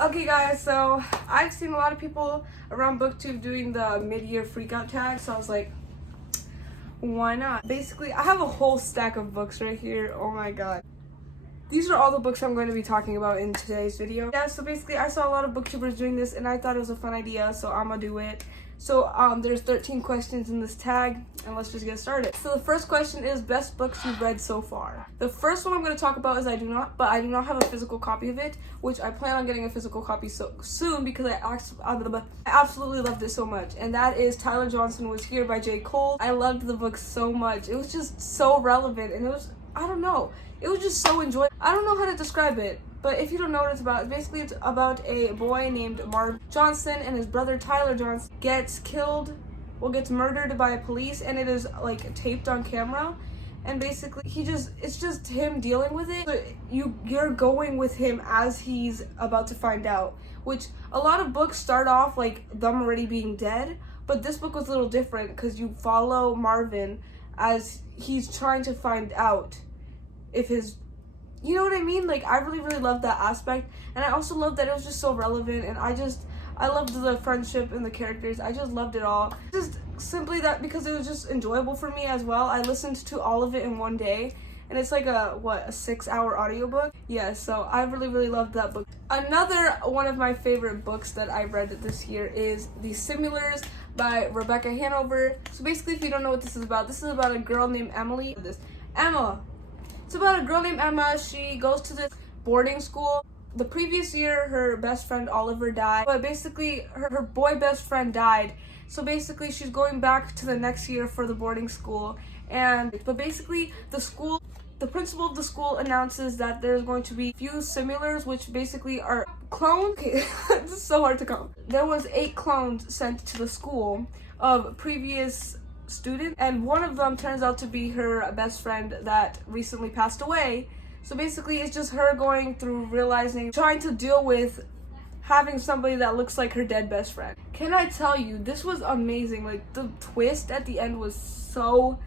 Okay guys, so I've seen a lot of people around booktube doing the mid-year freakout tag, so I was like, why not? Basically, I have a whole stack of books right here. Oh my god. These are all the books I'm going to be talking about in today's video. Yeah, so basically I saw a lot of booktubers doing this and I thought it was a fun idea, so I'm gonna do it. So there's 13 questions in this tag, and let's just get started. So the first question is best books you've read so far. The first one I'm going to talk about is I do not have a physical copy of it, which I plan on getting a physical copy so soon because I absolutely loved it so much. And that is Tyler Johnson Was Here by J. Cole. I loved the book so much. It was just so relevant, and it was, I don't know, it was just so enjoyable. I don't know how to describe it, but if you don't know what it's about, basically it's about a boy named Marv Johnson, and his brother Tyler Johnson gets murdered by police, and it is like taped on camera. And basically it's just him dealing with it. So you're going with him as he's about to find out, which a lot of books start off like them already being dead, but this book was a little different because you follow Marvin as he's trying to find out if his, you know what I mean? Like, I really loved that aspect, and I also loved that it was just so relevant, and I loved the friendship and the characters. I just loved it all. Just simply that because it was just enjoyable for me as well. I listened to all of it in one day, and it's like a 6-hour audiobook. Yeah, so I really loved that book. Another one of my favorite books that I read this year is The Similars by Rebecca Hanover. So basically, if you don't know what this is about a girl named Emily. Emma. It's about a girl named Emma. She goes to this boarding school. The previous year, her best friend Oliver died, but basically her boy best friend died. So basically she's going back to the next year for the boarding school. But basically the principal of the school announces that there's going to be few similars, which basically are clones. Okay, this is so hard to count. There was 8 clones sent to the school of previous student, and one of them turns out to be her best friend that recently passed away. So basically it's just her going through trying to deal with having somebody that looks like her dead best friend. Can I tell you, this was amazing. Like, the twist at the end was so,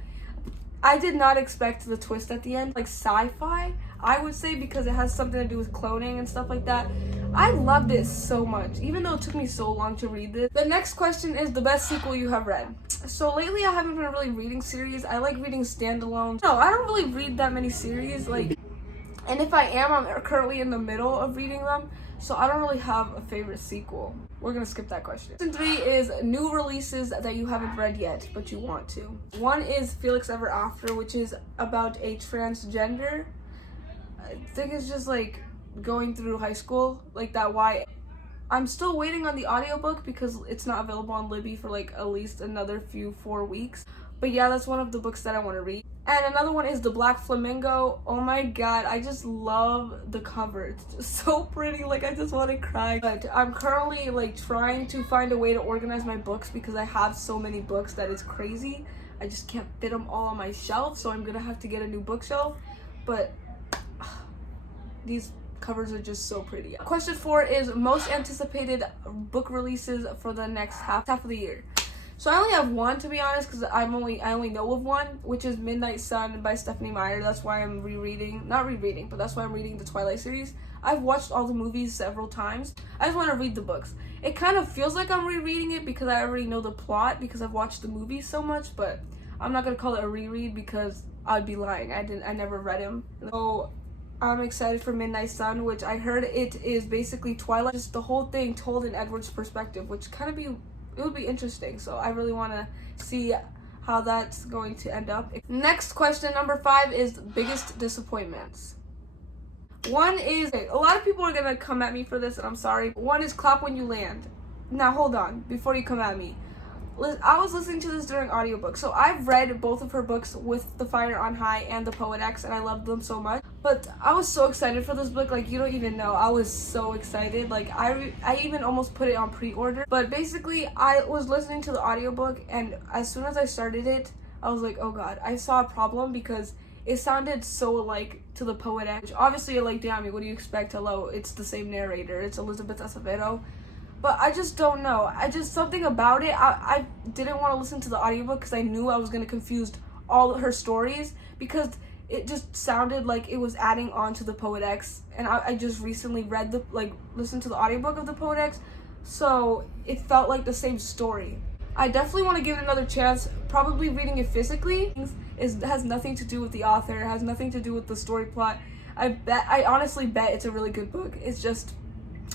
I did not expect the twist at the end. Like sci-fi, I would say, because it has something to do with cloning and stuff like that. I loved it so much, even though it took me so long to read this. The next question is the best sequel you have read. So lately I haven't been really reading series. I like reading standalones. No, I don't really read that many series, and if I am, I'm currently in the middle of reading them, so I don't really have a favorite sequel. We're gonna skip that question. Question 3 is new releases that you haven't read yet, but you want to. One is Felix Ever After, which is about a transgender. I think it's just like going through high school, like that YA. I'm still waiting on the audiobook because it's not available on Libby for like at least another 4 weeks. But yeah, that's one of the books that I want to read. And another one is The Black Flamingo. Oh my god, I just love the cover. It's just so pretty, like I just want to cry. But I'm currently like trying to find a way to organize my books because I have so many books that it's crazy. I just can't fit them all on my shelf, so I'm gonna have to get a new bookshelf. But these covers are just so pretty. Question 4 is most anticipated book releases for the next half of the year. So I only have one, to be honest, because I only know of one, which is Midnight Sun by Stephenie Meyer. That's why I'm that's why I'm reading the Twilight series. I've watched all the movies several times. I just want to read the books. It kind of feels like I'm rereading it because I already know the plot because I've watched the movies so much, but I'm not gonna call it a reread because I'd be lying. I never read him. So I'm excited for Midnight Sun, which I heard it is basically Twilight, just the whole thing told in Edward's perspective, which it would be interesting. So I really want to see how that's going to end up. Next question, number 5, is biggest disappointments. One is, okay, a lot of people are gonna come at me for this, and I'm sorry. One is Clap When You Land. Now hold on, before you come at me. I was listening to this during audiobook, so I've read both of her books, With the Fire on High and The Poet X, and I loved them so much. But I was so excited for this book, like you don't even know. I was so excited, like I even almost put it on pre-order. But basically, I was listening to the audiobook, and as soon as I started it, I was like, oh god, I saw a problem because it sounded so alike to The Poet X. Which obviously, like, damn, what do you expect? Hello, it's the same narrator, it's Elizabeth Acevedo. But I just don't know. Something about it, I didn't want to listen to the audiobook because I knew I was going to confuse all her stories because it just sounded like it was adding on to the Poet-X, and I just recently listened to the audiobook of the Poet-X, so it felt like the same story. I definitely want to give it another chance. Probably reading it physically has nothing to do with the author, it has nothing to do with the story plot. I honestly bet it's a really good book. It's just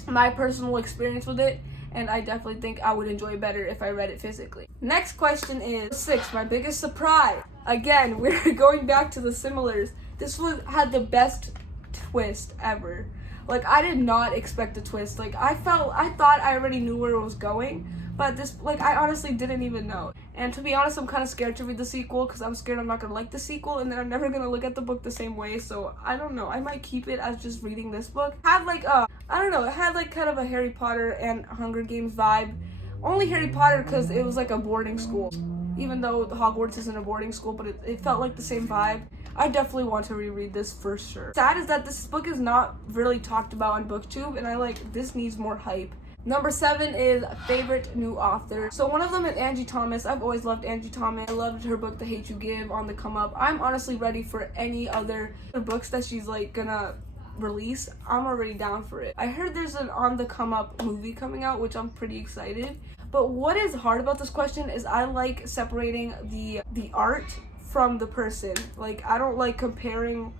my personal experience with it, and I definitely think I would enjoy it better if I read it physically. Next question is 6, my biggest surprise. Again, we're going back to the similars. This one had the best twist ever. Like, I did not expect a twist. Like, I thought I already knew where it was going, but I honestly didn't even know. And to be honest, I'm kind of scared to read the sequel because I'm scared I'm not going to like the sequel, and then I'm never going to look at the book the same way. So I don't know. I might keep it as just reading this book. It had kind of a Harry Potter and Hunger Games vibe. Only Harry Potter because it was like a boarding school. Even though Hogwarts isn't a boarding school, but it felt like the same vibe. I definitely want to reread this for sure. Sad is that this book is not really talked about on BookTube, and this needs more hype. Number 7 is favorite new author. So one of them is Angie Thomas. I've always loved Angie Thomas. I loved her book, The Hate You Give, on the come up. I'm honestly ready for any other books that she's gonna release. I'm already down for it. I heard there's an on the come up movie coming out, which I'm pretty excited. But what is hard about this question is I like separating the art from the person. Like, I don't like comparing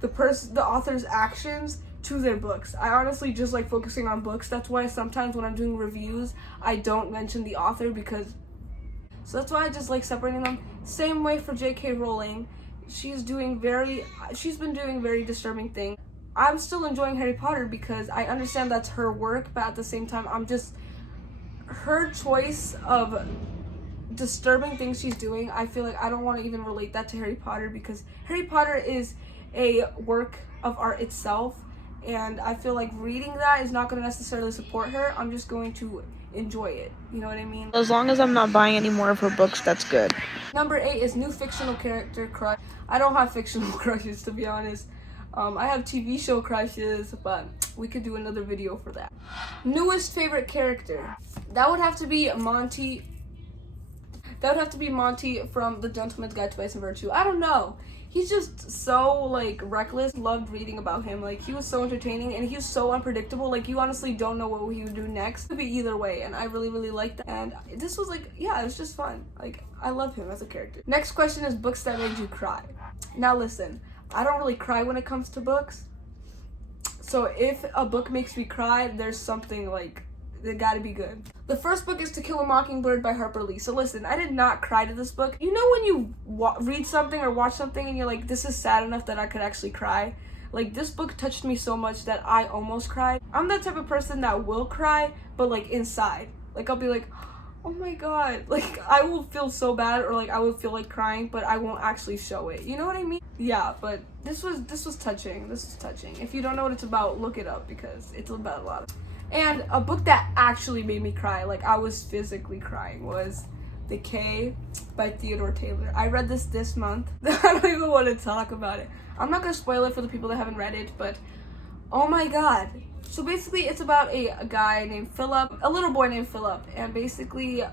the author's actions to their books. I honestly just like focusing on books. That's why sometimes when I'm doing reviews, I don't mention the author so that's why I just like separating them. Same way for J.K. Rowling. She's been doing very disturbing things. I'm still enjoying Harry Potter because I understand that's her work, but at the same time, her choice of disturbing things she's doing, I feel like I don't want to even relate that to Harry Potter because Harry Potter is a work of art itself, and I feel like reading that is not going to necessarily support her. I'm just going to enjoy it. You know what I mean? As long as I'm not buying any more of her books, that's good. Number 8 is new fictional character crush. I don't have fictional crushes, to be honest. I have TV show crushes, but we could do another video for that. Newest favorite character. That would have to be Monty. That would have to be Monty from The Gentleman's Guide to Vice and Virtue. I don't know. He's just so reckless. Loved reading about him. He was so entertaining and he was so unpredictable. You honestly don't know what he would do next. It could be either way, and I really, really liked that. And this was it was just fun. I love him as a character. Next question is books that made you cry. Now listen, I don't really cry when it comes to books. So if a book makes me cry, there's something they gotta be good. The first book is To Kill a Mockingbird by Harper Lee. So listen, I did not cry to this book. You know when you read something or watch something and you're like, this is sad enough that I could actually cry? This book touched me so much that I almost cried. I'm that type of person that will cry, but inside. I'll be like, oh my god. I will feel so bad, or I would feel like crying, but I won't actually show it. You know what I mean? Yeah, but this was touching. This was touching. If you don't know what it's about, look it up because it's about a lot of. And a book that actually made me cry, I was physically crying, was Decay by Theodore Taylor. I read this month. I don't even want to talk about it. I'm not going to spoil it for the people that haven't read it, but oh my god. So basically it's about a guy named Philip, a little boy named Philip, and basically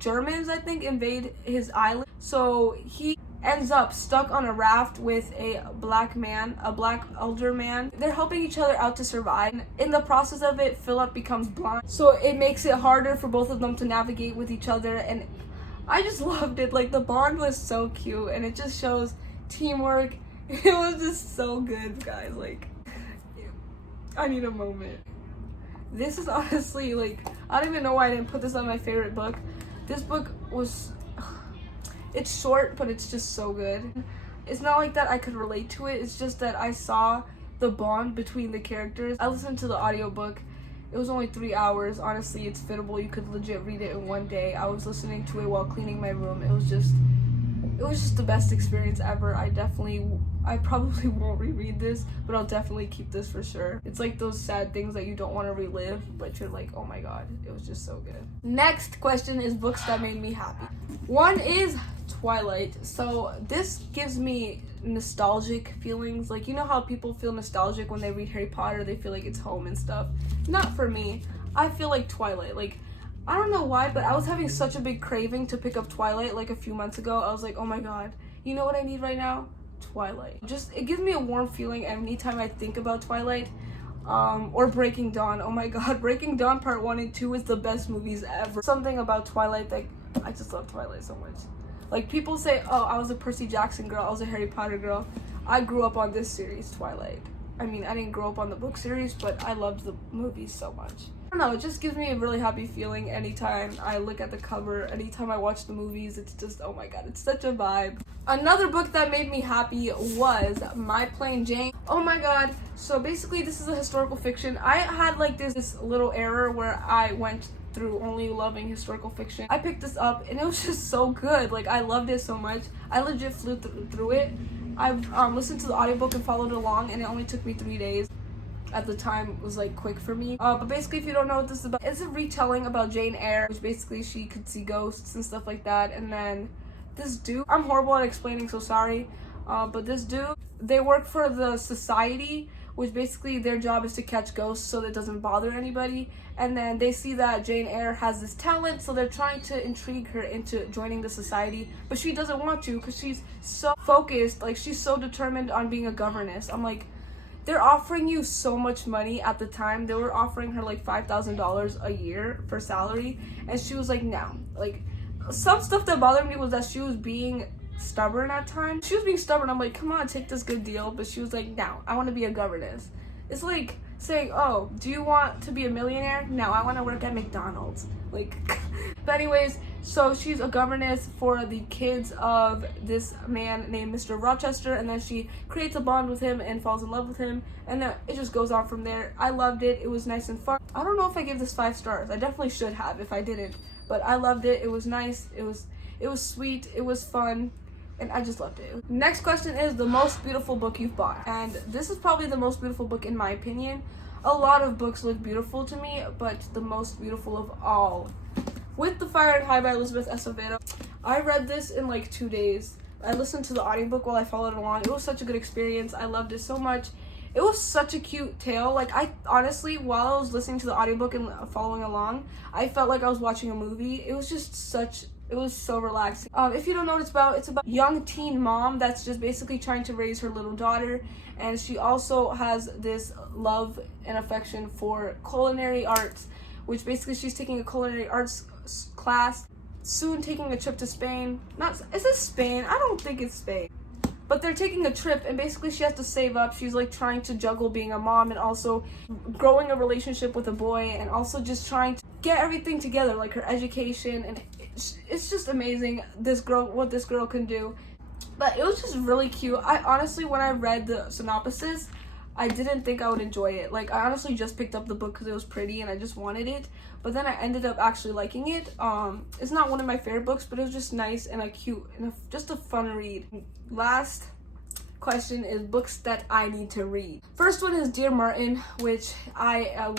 Germans, I think, invade his island. So he ends up stuck on a raft with a black elder man. They're helping each other out to survive. In the process of it, Philip becomes blind. So it makes it harder for both of them to navigate with each other, and I just loved it. The bond was so cute, and it just shows teamwork. It was just so good, guys. I need a moment. This is honestly, I don't even know why I didn't put this on my favorite book. This book was... It's short, but it's just so good. It's not like that I could relate to it. It's just that I saw the bond between the characters. I listened to the audiobook. It was only 3 hours. Honestly, it's fittable. You could legit read it in one day. I was listening to it while cleaning my room. It was just the best experience ever. I probably won't reread this, but I'll definitely keep this for sure. It's those sad things that you don't want to relive, but you're like, oh my god, it was just so good. Next question is books that made me happy. One is Twilight. So this gives me nostalgic feelings. You know how people feel nostalgic when they read Harry Potter, they feel like it's home and stuff. Not for me. I feel like Twilight. I don't know why, but I was having such a big craving to pick up Twilight a few months ago. I was like, oh my god, you know what I need right now? Twilight. Just, it gives me a warm feeling anytime I think about Twilight. Or Breaking Dawn. Oh my god, Breaking Dawn Part 1 and 2 is the best movies ever. Something about Twilight, like, I just love Twilight so much. Like, people say, oh, I was a Percy Jackson girl, I was a Harry Potter girl. I grew up on this series, Twilight. I mean, I didn't grow up on the book series, but I loved the movies so much. I don't know, it just gives me a really happy feeling anytime I look at the cover, anytime I watch the movies. It's just, oh my god, it's such a vibe. Another book that made me happy was My Plain Jane. Oh my god, so basically this is a historical fiction. I had like this little error where I went through only loving historical fiction. I picked this up and it was just so good. Like, I loved it so much. I legit flew through it. I've listened to the audiobook and followed along, and it only took me 3 days. At the time, it was like quick for me. But basically, if you don't know what this is about, it's a retelling about Jane Eyre, which basically she could see ghosts and stuff like that. And then this dude, I'm horrible at explaining, so sorry. But this dude, they work for the society, which basically their job is to catch ghosts so that it doesn't bother anybody. And then they see that Jane Eyre has this talent, so they're trying to intrigue her into joining the society. But she doesn't want to because she's so focused, like she's so determined on being a governess. I'm like, they're offering you so much money at the time. They were offering her like $5,000 a year for salary. And she was like, no. Like, some stuff that bothered me was that she was being stubborn at times. She was being stubborn. I'm like, come on, take this good deal. But she was like, no, I want to be a governess. It's like saying, oh, do you want to be a millionaire? No, I want to work at McDonald's. Like, but anyways, so she's a governess for the kids of this man named Mr. Rochester, and then she creates a bond with him and falls in love with him, and then it just goes on from there. I loved it. It was nice and fun. I don't know if I gave this 5 stars. I definitely should have if I didn't, but I loved it. It was nice. It was sweet. It was fun. And I just loved it. Next question is the most beautiful book you've bought. And this is probably the most beautiful book in my opinion. A lot of books look beautiful to me, but the most beautiful of all, With the Fire and High by Elizabeth Acevedo. I read this in like 2 days. I listened to the audiobook while I followed along. It was such a good experience. I loved it so much. It was such a cute tale. Like, I honestly, while I was listening to the audiobook and following along, I felt like I was watching a movie. It was just it was so relaxing. If you don't know what it's about a young teen mom that's just basically trying to raise her little daughter, and she also has this love and affection for culinary arts, which basically she's taking a culinary arts class, soon taking a trip to Spain. Is it Spain? I don't think it's Spain. But they're taking a trip, and basically she has to save up. She's like trying to juggle being a mom and also growing a relationship with a boy, and also just trying to get everything together, like her education. And it's just amazing, what this girl can do. But it was just really cute. I honestly, when I read the synopsis, I didn't think I would enjoy it. Like, I honestly just picked up the book because it was pretty and I just wanted it. But then I ended up actually liking it. It's not one of my favorite books, but it was just nice and cute and just a fun read. Last question is books that I need to read. First one is Dear Martin, which I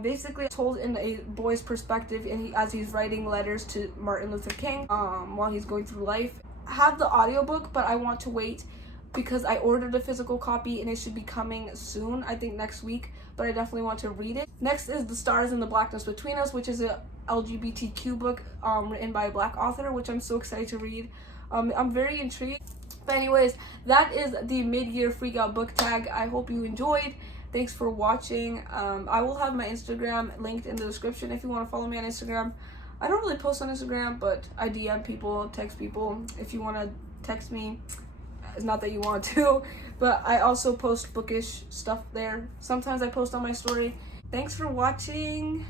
basically told in a boy's perspective, and as he's writing letters to Martin Luther King while he's going through life. I have the audiobook, but I want to wait because I ordered a physical copy and it should be coming soon, I think next week, but I definitely want to read it. Next is The Stars and the Blackness Between Us, which is a LGBTQ book written by a Black author, which I'm so excited to read. I'm very intrigued. But anyways, that is the mid-year freak out book tag. I hope you enjoyed. Thanks for watching. I will have my Instagram linked in the description if you want to follow me on Instagram. I don't really post on Instagram, but I DM people, text people. If you want to text me, it's not that you want to, but I also post bookish stuff there. Sometimes I post on my story. Thanks for watching.